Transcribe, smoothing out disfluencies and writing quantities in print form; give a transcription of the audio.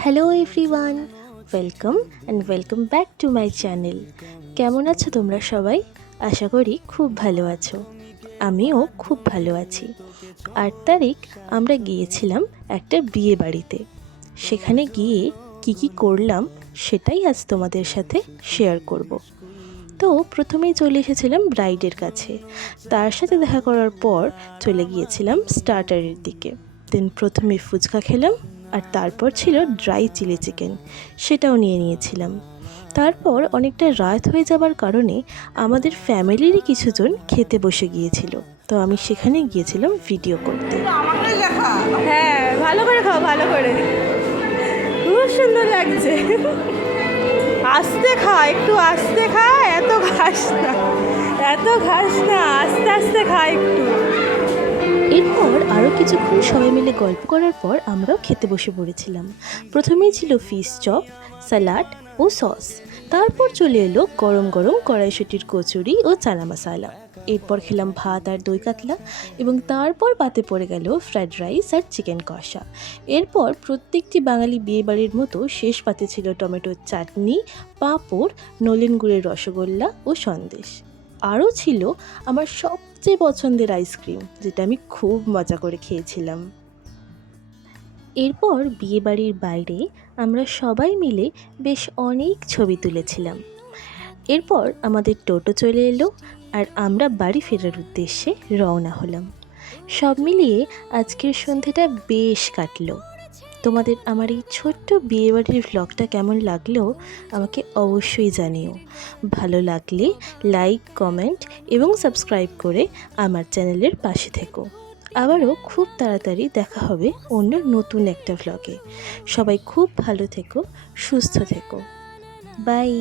Hello everyone, welcome back to my channel. কেমন আছো তোমরা সবাই? আশা করি খুব ভালো আছো। আমিও খুব ভালো আছি। 8 তারিখ আমরা গিয়েছিলাম একটা বিয়ে বাড়িতে। সেখানে গিয়ে কি করলাম সেটাই আজ তোমাদের সাথে শেয়ার করব। তো প্রথমেই চলে এসেছিলাম ব্রাইডের কাছে। তার সাথে দেখা করার পর চলে গিয়েছিলাম স্টার্টারের দিকে। দেন প্রথমে ফুচকা খেলাম, আর তারপর ছিল ড্রাই চিলি চিকেন, সেটাও নিয়েছিলাম। তারপর অনেকটা রাত হয়ে যাবার কারণে আমাদের ফ্যামিলিরই কিছুজন খেতে বসে গিয়েছিল, তো আমি সেখানে গিয়েছিলাম ভিডিও করতে। হ্যাঁ, ভালো করে খাও, ভালো করে। খুব সুন্দর লাগছে। আস্তে খা, একটু আস্তে খা, এত ঘাস না, আস্তে আস্তে খা একটু। এরপর আরও কিছুক্ষণ সবাই মিলে গল্প করার পর আমরাও খেতে বসে পড়েছিলাম। প্রথমেই ছিল ফিশ চপ, স্যালাড ও সস। তারপর চলে এলো গরম গরম কড়াইশুঁটির কচুরি ও চানা মশালা। এরপর খেলাম ভাত আর দই কাতলা, এবং তারপর পাতে পড়ে গেল ফ্রাইড রাইস আর চিকেন কষা। এরপর প্রত্যেকটি বাঙালি বিয়েবাড়ির মতো শেষ পাতে ছিল টমেটোর চাটনি, পাঁপড়, নলেন গুড়ের রসগোল্লা ও সন্দেশ। আরও ছিল আমার সবচেয়ে পছন্দের আইসক্রিম, যেটা আমি খুব মজা করে খেয়েছিলাম। এরপর বিয়েবাড়ির বাইরে আমরা সবাই মিলে বেশ অনেক ছবি তুলেছিলাম। এরপর আমাদের টোটো চলে এলো, আর আমরা বাড়ি ফেরার উদ্দেশ্যে রওনা হলাম। সব মিলিয়ে আজকের সন্ধেটা বেশ কাটলো। তোমাদের আমার এই ছোট্ট বিয়েবাড়ির ভ্লগটা কেমন লাগলো আমাকে অবশ্যই জানিও। ভালো লাগলে লাইক, কমেন্ট এবং সাবস্ক্রাইব করে আমার চ্যানেলের পাশে থেকো। আবারও খুব তাড়াতাড়ি দেখা হবে অন্য নতুন একটা ভ্লগে। সবাই খুব ভালো থেকো, সুস্থ থেকো। বাই।